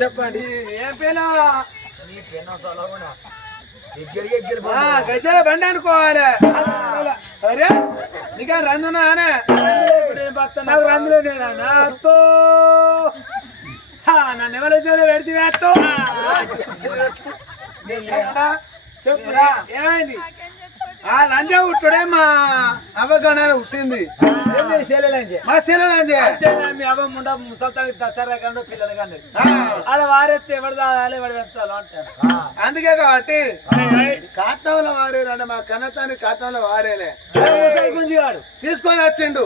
చెప్పండి. ఏ పేనా? గజల బండి అనుకోవాలి. నీకా రందునా నాకు రందులో నాతో. నన్ను ఎవరైతే పెడితే వేస్తో చెప్పురా? ఏమైంది? ఆ లంజ ఉట్టుడే మా అవగాహన చేయలేండి మా చెల్లెలంజే మీ అవ్వ ముండ ముసల్తానికి దసరా కండు పిల్లలు కండు. ఆడ వారెత్తే ఎవడు దాదాలి ఎవడు వెళ్తాను అంటారు. అందుకే కాబట్టి కాట్నంలో వారేరు అంటే మా కన్నతాన్ని కాట్నంలో వారేలే. గుంజి వాడు. తీసుకొని వచ్చిండు.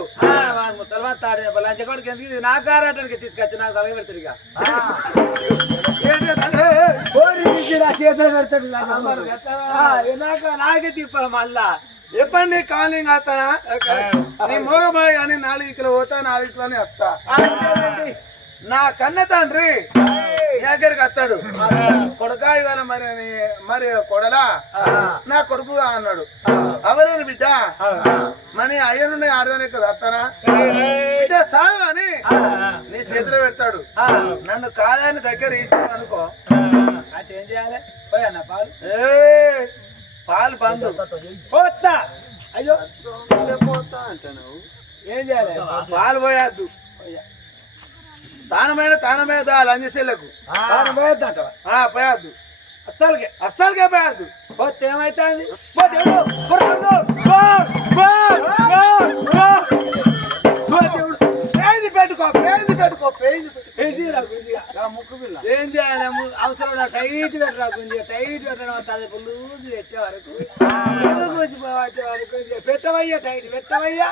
తర్వాత తాడు లంచ కొడుకు ఎందుకు? నా కారాటానికి తీసుకొచ్చి నాకు తలగ పెడతాడు ఇక. చేతిలో పెడతాడు నాకు. తిప్పాలి మళ్ళా. ఎప్పండి కాలింగ్ వస్తానా నీ మోగబాయి అని నాలుగు కిలో పోతా నాలుగు కిలో వస్తా. నా కన్న తండ్రి దగ్గరికి వస్తాడు. కొడుక ఇవాళ మరి మరి కొడలా? నా కొడుకు అన్నాడు. అవలేని బిడ్డ? మరి అయ్యనుండి ఆడదానికి కదా వస్తానా బిడ్డ సాగు అని నీ చేతిలో పెడతాడు. నన్ను కాదని దగ్గర ఇచ్చావు అనుకో అంటే ఏం చేయాలి. పోయన్న పాలు. ఏ పాలు బంధు పోతా అయ్యో పోతా. అంటాను ఏం చేయాలి? పాలు పోయద్దు. తానమైన తానమైన లంజశీలకు పాలు పోయొద్దంట ఆ. పోయద్దు అస్సలకి అస్సలుకే పోయద్దు. పోతే ఏమైతుంది? పోతే పేజీ పెట్టుకో పేజీ పెట్టుకో. పేజీ? ఆ ముక్కు పిల్ల. ఏం చేయాలి అవసరం నా టైట్ పెట్టరా గుంజిగా టైట్ పెట్టడం అది లూజ్ పెట్టే వరకు. ఇక పెట్టవయ్యా టైట్ పెట్టవయ్యా?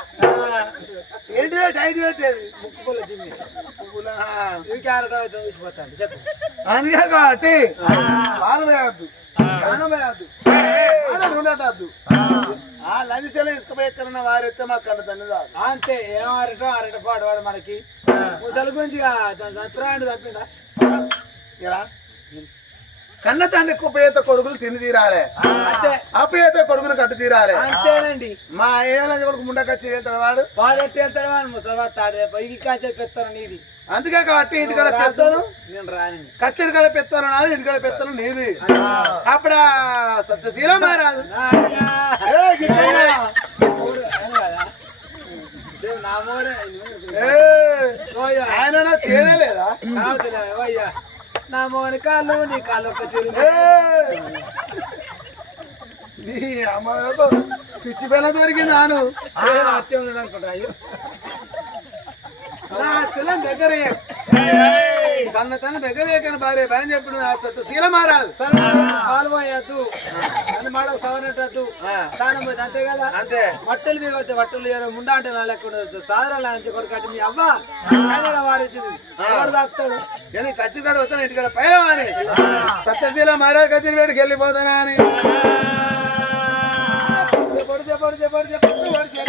ఏంటి టైట్ పెట్టేది? ముక్కు పొల తిమ్మి పువ్వులా. ఇవి క్యారెట్ అయితే ఊసిపోతాను చెప్పు. అందుకే కాబట్టి పాలు లంజశీల ఇసుకపోయి ఎక్కడన్నా వారెత్తే మా కన్న తండ్రి రాదు అంతే ఏం అరట అరట పాడు వాడు మనకి. ముసలి గురించి తప్పిండా? ఇలా కన్న తండ్రి కుప్పేత కొడుకులు తిని తీరాలి అంతే. అప్పేత కొడుకులు కట్టు తీరాలి అంతేనండి. మా ఏళ్ళ కొడుకు ముండకచ్చి వెళ్తాడు వాడు. వాడు ఎట్టి వెళ్తాడు వాడు? తాడే పైకి కాచే పెత్తాను నీది. అందుకే కాబట్టి ఇంటికాడ పెత్తను నేను రాని. కచ్చెరి కాడ పెత్తను నాది ఇంటికాడ పెత్తను నీది. అప్పుడ సత్యశీల మారాదు ఆయన తేడా లేదా? నా మోని కాళ్ళు నీ కాళ్ళు ఒక పిచ్చి పిల్ల దొరికింది నాను. ఉన్నాడు అనుకుంటా దగ్గర. కన్న తన దగ్గర ఎక్కడ భార్య భయం చెప్పిన సత్యశీల మారాదు. సరే, పాలు పోయద్దు. అని మాట స్నానం పోయి అంతే కదా? అంతే. బట్టలు మీద కొడితే బట్టలు చేయడం ముండా అంటే నా లెక్క సాదరాలు నుంచి కొడుకట్టి మీ అవ్వ వాడించింది ఎవరు తాకుతాడు కానీ కత్తి కాడ వస్తాను ఇంటికాడ పైన అని సత్యశీల మారా కత్తిని వేడికి వెళ్ళిపోతానా అని. పొడిచే పొడిచే పొడిచే పొడిచే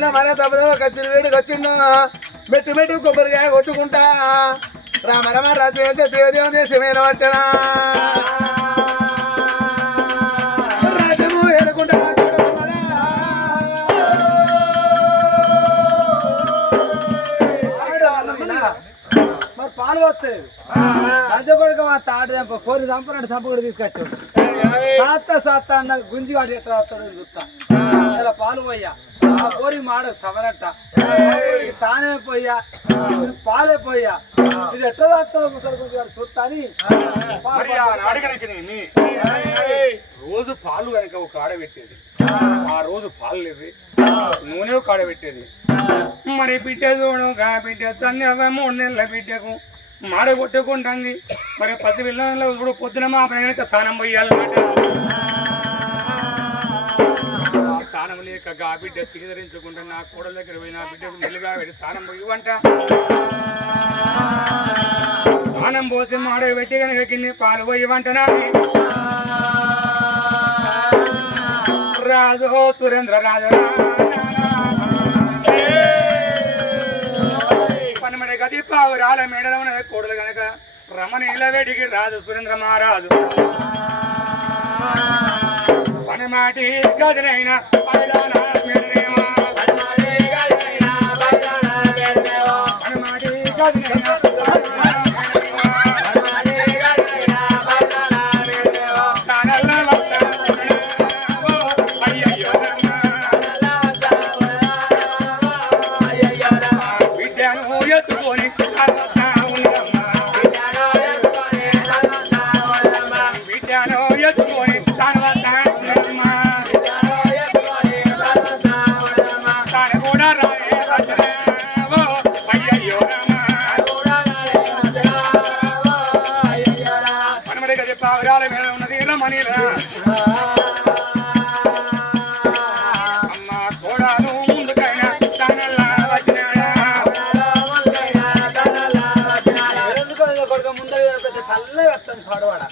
సత్తశీల మన తప్పదవ కత్తిరి వేడికి వచ్చిండు మెట్టు మెట్టు కొబ్బరికాయ కొట్టుకుంటా. రామ రమ రాజు అంటే దేవదేవం దేశమైన పట్టనా రాజము మరి పాలు మా చంప కోరి చంపనట్టు చంప కూడా తీసుకొచ్చాడు. సాత్త సాత్త అన్న గుంజి వాడి ఎట్లా వస్తాడో చూస్తా. ఇలా పాలు పోయా ఆ కోరి మాడ సవనట్ట తానే పోయా పాలే పోయా ఇది ఎట్లా వస్తాడో ముసలి గుంజి వాడు చూస్తా అని పాలు మరి ఆ నాడు కనుక నేను రోజు పాలు కనుక ఒక ఆడ పెట్టేది. ఆ రోజు పాలు లేవి. నూనె ఒక ఆడ పెట్టేది. మరి బిడ్డ చూడు గా బిడ్డ సన్యావ మూడు నెలల బిడ్డకు మాడ కొట్టుకుంటుంది. మరి పది పిల్లల చూడు పొద్దున మా కనుక స్థానం పోయాలన్నమాట. స్థానం లేక గా బిడ్డ సిగదరించుకుంటే నా కోడల దగ్గర పోయి నా బిడ్డకు నిలుగా పెట్టి స్థానం పోయివంట స్థానం పోసి మాడ పెట్టి కనుక కిన్ని పాలు పోయివంట రాజు సురేంద్ర రాజు. పనిమడి గది పావురాల మేడల ఉన్నది కోడలు కనుక రమణ ఇలవేడికి రాజు సురేంద్ర మహారాజు. పనిమాటి గదినైన పైలానా పెద్ద చల్లగా వస్తుంది పాడవాడ.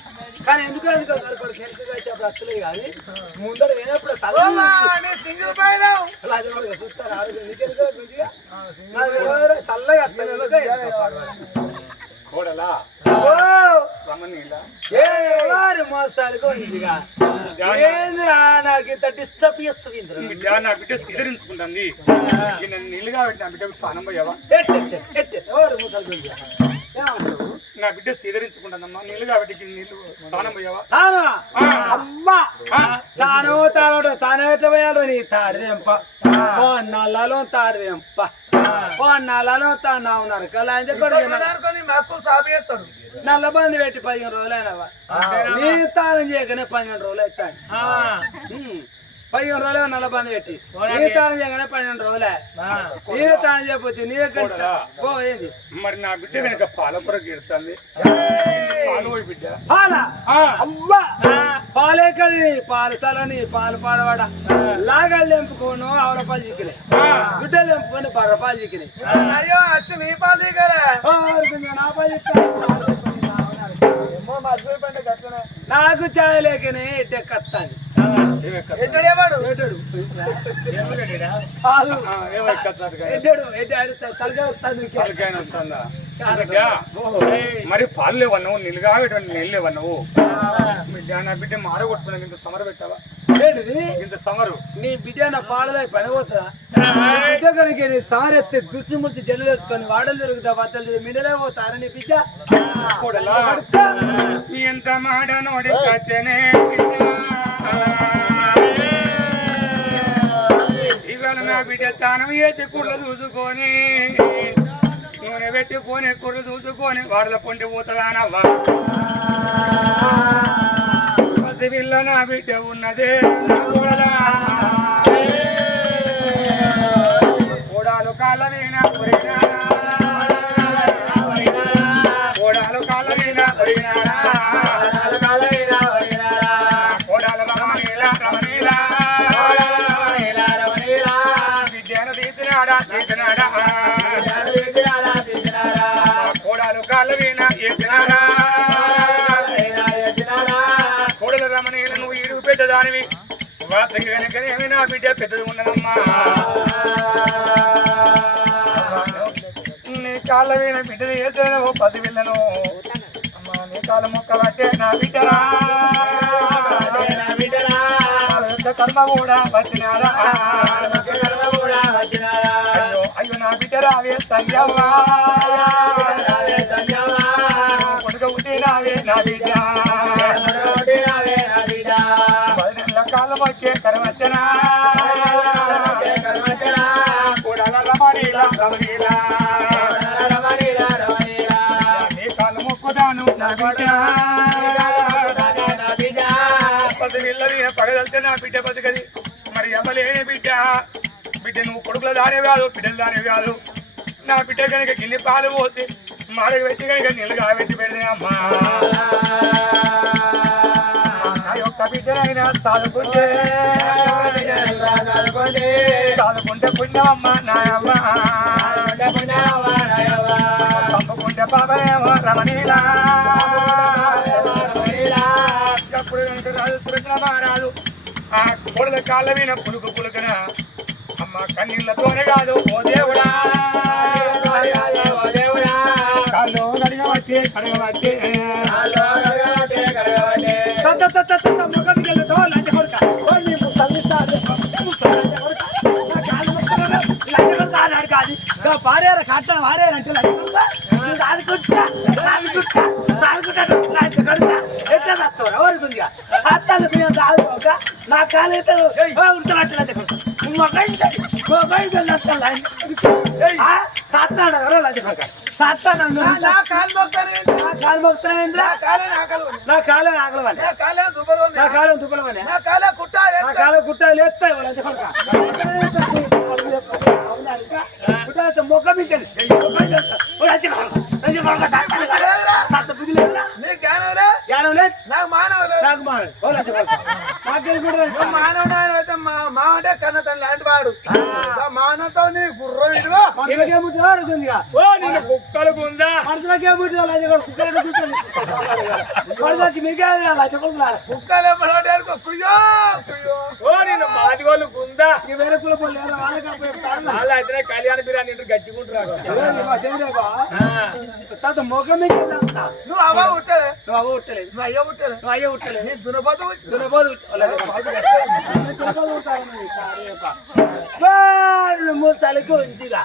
కానీ ఎందుకు ఎందుకో కొడుకు ఎందుకు వచ్చేప్పుడు వస్తలే కానీ ముందర పోయినప్పుడు చూస్తారు ఆరోగ్యం నీకెందుకో మంచిగా చల్లగా వస్తుంది. కోడలా నాకు ఇంత డిస్టర్బ్ చేస్తుంది ఇంద్ర? బిడ్డ నా బిడ్డ సిద్ధరించుకుంటుంది నేను నీళ్ళుగా పెట్టిన బిడ్డ. ఎవరు ముసలి ఏమంటావు? నా బిడ్డ సిద్ధరించుకుంటుందమ్మా నీళ్ళుగా పెట్టి నీళ్ళు పానం పోయావా? తాను అమ్మా! తాను తాను తాను ఎట్లా పోయాడు నీ తాడిదెంప. ఓ నల్లలో తాడిదెంప. ఓ నల్లలో తాను ఉన్నారు కదా అని చెప్పి మక్కులు సాపి చేస్తాడు. నల్ల బంది పెట్టి పదిహేను రోజులు అయినవా నీ తానం చేయకనే పన్నెండు రోజులు అవుతాయి. పదిహేను రోజులు నల్ల బంది పెట్టి. నీ. తానం చేయకనే పన్నెండు రోజులే. నీ తానం చేయకపోతే నీ దగ్గర ఓ ఏంది? మరి నా బిడ్డ వెనక పాల కొరకు ఎడుతుంది పాలు పోయి బిడ్డ. పాల? పాలేకని పాలు తలని పాలు పాడవాడ. లాగళ్ళు ఎంపుకోను ఆవు రూపాయలు చిక్కినాయి. గుడ్డలు ఎంపుకొని పది రూపాయలు చిక్కినాయి. అయ్యో వచ్చి నీ పాలు దిగలే నా కట్టనే నాకు లేకనే ఎట్టెక్కత్తాను ఎక్కడేవాడు బిడ్డ, మరి పాలు లేవన్నావు నీళ్ళుగా పెట్టి నీళ్ళు లేవన్నావు నా బిడ్డ మాడ కొట్టుకున్నా ఇంత సమర పెట్టావా? ఇంత సమరు. నీ బిడ్డ నా పాడలై పని పోతుందా? కనుక నీ సారెత్తి దుచ్చి ముచ్చి జల్లు వేసుకొని వాడలు తిరుగుతా వద్దలు మిడలే పోతారా నీ బిడ్డ? కూడలా. ఎంత మాట నోడి చచ్చనే నా బిడ్డ తానం వేసి కుర్ర చూసుకొని నూనె పెట్టుకొని కుర్ర చూసుకొని వాడల పొండి పోతుందానవ్వా. పసి నా బిడ్డ ఉన్నదే నా కూడలా. కోడాలు కాళ్ళ వీణ కోడాలు కాళ్ళ వీణ తీసినాడా కోడాలు కాళ్ళ నువ్వు ఈడు పెద్దదానివి వాసకి వెనకనేమి నా బిడ్డ పెద్దది ఉన్నదమ్మా నీ కాళ్ళ వీణ పది వెళ్ళను అమ్మా నీ కాళ్ళ మొక్క నా బిడ్డరా. కర్మ కూడా వచ్చినారా అయ్యో నా బిడ్డ రావే సంజమ్మా కొడుక ఉంటేనావే నా బిడ్డ. పదిహేనుల కర్మచ్చనా కూడా రమణీలా నా బిడ్డ పదిళ్ళని పగదలితే నా బిడ్డ బతుకది? మరి అమ్మలేని బిడ్డ? బిడ్డ నువ్వు కొడుకుల దానే కాదు బిడ్డల దానే కాదు. నా బిడ్డ కనుక గిన్నె పాలు పోసి మాడకు పెట్టి కనుక నీళ్ళు కాబెట్టి పెడితే అమ్మా. నా యొక్క బిడ్డనైనా చదువుకుంటే చదువుకుంటే పుణ్యమమ్మ నాయమ్మ. తప్పుకుంటే పాపేమో రమణీలా. అప్పుడు రాజు కృష్ణ మహారాజు ఆ కోడల కాళ్ళ మీద పులుకు పులుకున అమ్మ కన్నీళ్ళతోనే కాదు ఓ దేవుడా కాళ్ళు కడగబట్టి కడగబట్టి. పారేర కట్ట వారేరంటే నా కాలైతే సాత్తాడు ఎవరో లంచ కొడుక సాత్తాడు నా కాలు మొక్కని నా కాలు మొక్కుతానేంద్రా నా కాలే ఆకలి నా కాలం ఆగలవాలి నా కాలే దుబ్బరు నా కాలం కుట్ట నా కాలం గుట్టాలు ఎత్తాయి వాళ్ళ మొక్క మానవుడు. ఆయన అయితే మా కన్న తల్లి లాంటి వాడు మానవతో నీ గుర్రం ఇడుగో కుక్కలు గుందా మనుషులకేం పుట్టిందో కుయ్యో ఓ నిన్ను మాదిగోళ్ళు గుందా ఇక వేరే కుల పోలే వాళ్ళకి అప్పుడు చెప్తాను. వాళ్ళు అయితే కళ్యాణ బిర్యానీ ఇంటి గచ్చికుంటారు ఎవరు మా చంద్రబాబు? తాత మొఖం మీద లంచ. నువ్వు అవ్వ ఉట్టలే నువ్వు అవ్వ ఉట్టలేదు నువ్వు అయ్య ఉట్టలే నువ్వు అయ్యే ఉట్టలేదు నీ దునపోతు దున్నపోదు వాడు మూతలకి ఉంచిగా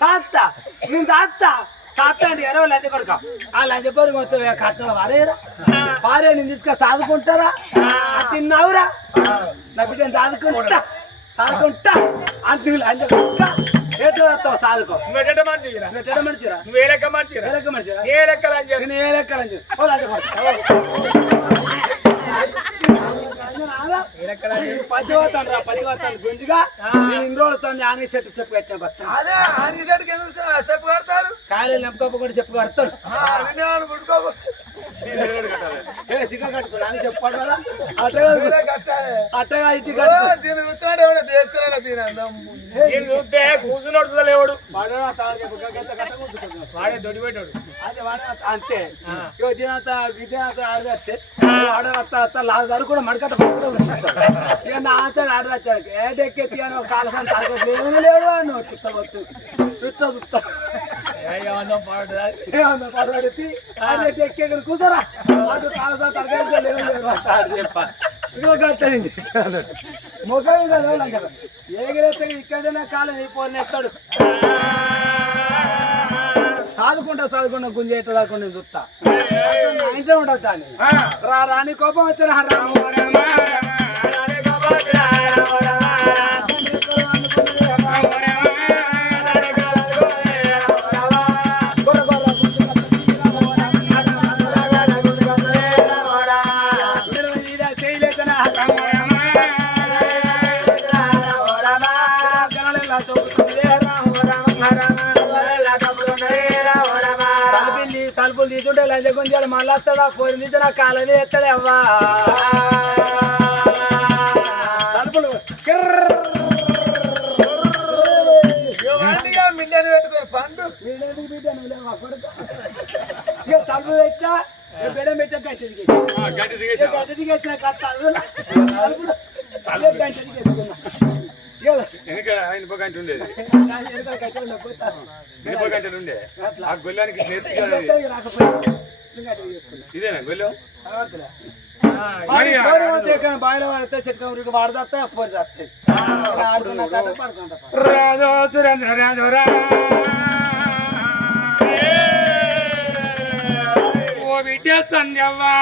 తాత నేను తాత అంటే ఎరవ లంచ కొడుక. ఆ లంచ మొత్తం కట్టల వారేరా. భార్య నేను తీసుకొని సాదుకుంటారా? తిన్నావురా? నా బిడ్డను సాదుకుంటా సాదుకుంటా. అంటే లంచ కొడుక? వస్తావు సాదుకో? నువ్వెట మనిషిరా నువ్వు ఎట్లా మనిషిరా నువ్వు ఏ లెక్క మనిషిరా ఏ లెక్క మనిషిరా ఏ లెక్కలు అని చెప్పి. నేను ఏ లెక్క లంచ ఓ లంచ కొడుక. పతివతాను రా పతివతాను గుంజిగా నేను ఇన్ని రోజులు తను ఆనే చెట్టు చెప్పు కట్టిన భర్త అదే చెట్టుకి ఎందుకు చెప్పు కడతారు? కాయలు నెంపకప్ప కూడా చెప్పు నిన్నేమని ఏ అని చూస్తే కూర్చున్నాడు చూడలేవాడు అదే వాడే దొడిపెట్టాడు వాడే అంతే. దీనంత విద్యానంత ఆడదస్తే ఆడత అత్త. లాగారు కూడా మడకట్ట ఇక నా ఆచాడు ఆడదాచాడు ఏదెక్కెత్తి అని ఒక కాలసం తరగతి లేవు లేవు అని చుట్టవచ్చు చుట్ట చుట్ట ఏమన్నా పడబెట్టి అదే ఎక్కే కూతురా ఇక్కడైనా కాలం అయిపోయిన ఎత్తాడు సాదుకుంటా సాదుకుంటా గుంజేట రాకుండా చూస్తా ఇంట్లో ఉండదు దాన్ని రా రాని కోపం వచ్చిన రాము తలుపులు తీసుంటే లంచ కొంచెం మళ్ళీ వస్తాడా? పోయి తీసి నా కాలమే ఎత్తాడే అవ్వా. తలుపులు. తలుపు పెట్టా. బెడం పెట్టా గట్టి దిగేసిన? తలుపులు. దిగేసుకున్నా. వెనక ఇనుప గంట ఉండేది. ఇనుప గంటలు ఉండే. ఆ గొల్లానికి నేర్చుకోవాలి. ఇదేనా గొల్లు? రాజో సురేంద్ర రాజో రా. ఓ సంధ్యవ్వా